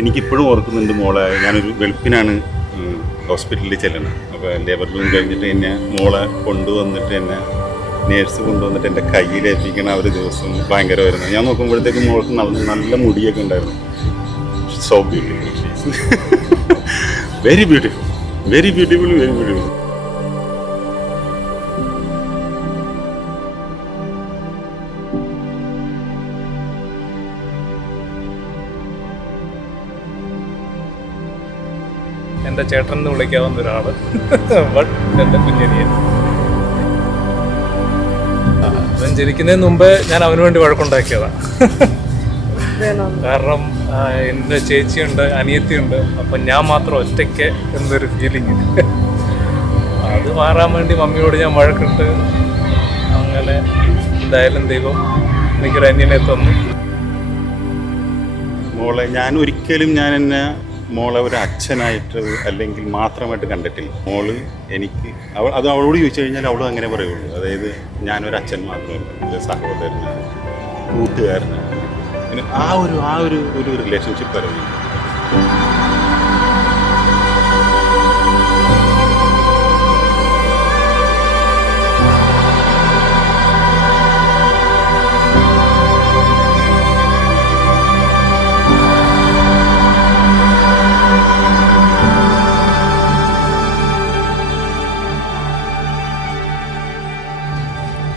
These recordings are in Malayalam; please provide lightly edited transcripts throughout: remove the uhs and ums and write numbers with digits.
എനിക്കിപ്പോഴും ഓർക്കുന്നുണ്ട് മോളെ. ഞാനൊരു വെളുപ്പിനാണ് ഹോസ്പിറ്റലിൽ ചെല്ലണം. അപ്പോൾ ലേബർ റൂം കഴിഞ്ഞിട്ട് എന്നെ മോളെ കൊണ്ടുവന്നിട്ട് എന്നെ നേഴ്സ് കൊണ്ടുവന്നിട്ട് എൻ്റെ കയ്യിലേൽപ്പിക്കണ ആ ഒരു ദിവസം ഭയങ്കരമായിരുന്നു. ഞാൻ നോക്കുമ്പോഴത്തേക്കും മോൾക്ക് നല്ല മുടിയൊക്കെ ഉണ്ടായിരുന്നു. So beautiful, very beautiful, very beautiful, very beautiful. എൻ്റെ ചേട്ടൻ എന്ന് വിളിക്കാവുന്ന ഒരാൾ, ബട്ട് എൻ്റെ കുഞ്ഞനിയൻ. അവൻ ജനിക്കുന്നതിന് മുമ്പേ ഞാൻ അവന് വേണ്ടി വഴക്കുണ്ടാക്കിയതാണ്. കാരണം എൻ്റെ ചേച്ചിയുണ്ട്, അനിയത്തിയുണ്ട്, അപ്പം ഞാൻ മാത്രം ഒറ്റയ്ക്ക് എന്നൊരു ഫീലിങ്. അത് മാറാൻ വേണ്ടി മമ്മിയോട് ഞാൻ വഴക്കുണ്ട്. അങ്ങനെ എന്തായാലും ദൈവം എനിക്കൊരു അന്യനെ തന്നു. മോളെ ഞാൻ എന്നെ മോളെ ഒരു അച്ഛനായിട്ട് അല്ലെങ്കിൽ മാത്രമായിട്ട് കണ്ടിട്ടില്ല. മോള് എനിക്ക് അവളോട് ചോദിച്ചു കഴിഞ്ഞാൽ അവളും അങ്ങനെ പറയുള്ളൂ. അതായത് ഞാനൊരു അച്ഛൻ മാത്രമല്ല, ഒരു സഹോദരനാണ്, കൂട്ടുകാരനാണ്. പിന്നെ ആ ഒരു റിലേഷൻഷിപ്പ് ആയിരുന്നു.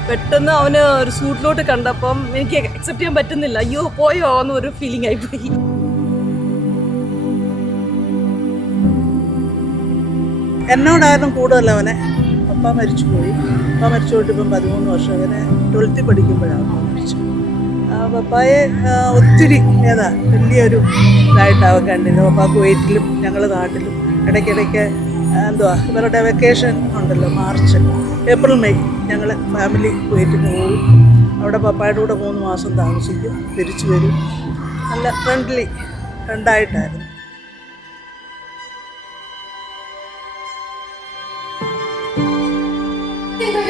പെട്ടെന്ന് അവന് ഒരു സൂട്ടിലോട്ട് കണ്ടപ്പം എനിക്ക് അക്സെപ്റ്റ് ചെയ്യാൻ പറ്റുന്നില്ല. അയ്യോ പോയോ എന്നൊരു ഫീലിംഗ് ആയിപ്പോയി. എന്നോടായിരുന്നു കൂടുതൽ അവനെ. പപ്പ മരിച്ചുപോയി. പപ്പ മരിച്ചു പോയിട്ട് ഇപ്പം 13 വർഷം. അവനെ 12th പഠിക്കുമ്പോഴാണ് മരിച്ചു. പപ്പായെ ഒത്തിരി വലിയൊരു ഇതായിട്ടാണ് കണ്ടിരുന്നത്. പപ്പ കുവൈറ്റിലും ഞങ്ങൾ നാട്ടിലും ഇടയ്ക്കിടയ്ക്ക് ഇവരുടെ വെക്കേഷൻ ഉണ്ടല്ലോ, മാർച്ച്, ഏപ്രിൽ, മെയ്, ഞങ്ങൾ ഫാമിലി കുവൈറ്റിന് പോകും. അവിടെ പപ്പായുടെ കൂടെ 3 മാസം താമസിക്കും, തിരിച്ചു വരും. നല്ല friendly ഫ്രണ്ടായിട്ടായിരുന്നു.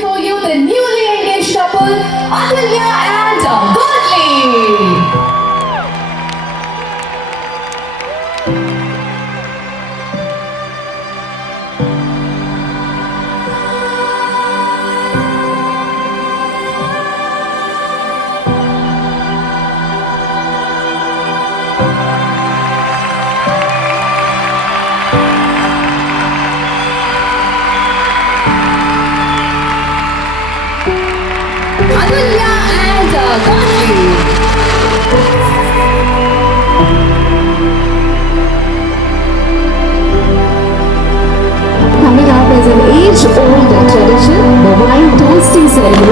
For you, the newly engaged couple, Atulya and Godly. Atulya and Godly. Coming up is an age-old tradition, the wine toasting ceremony.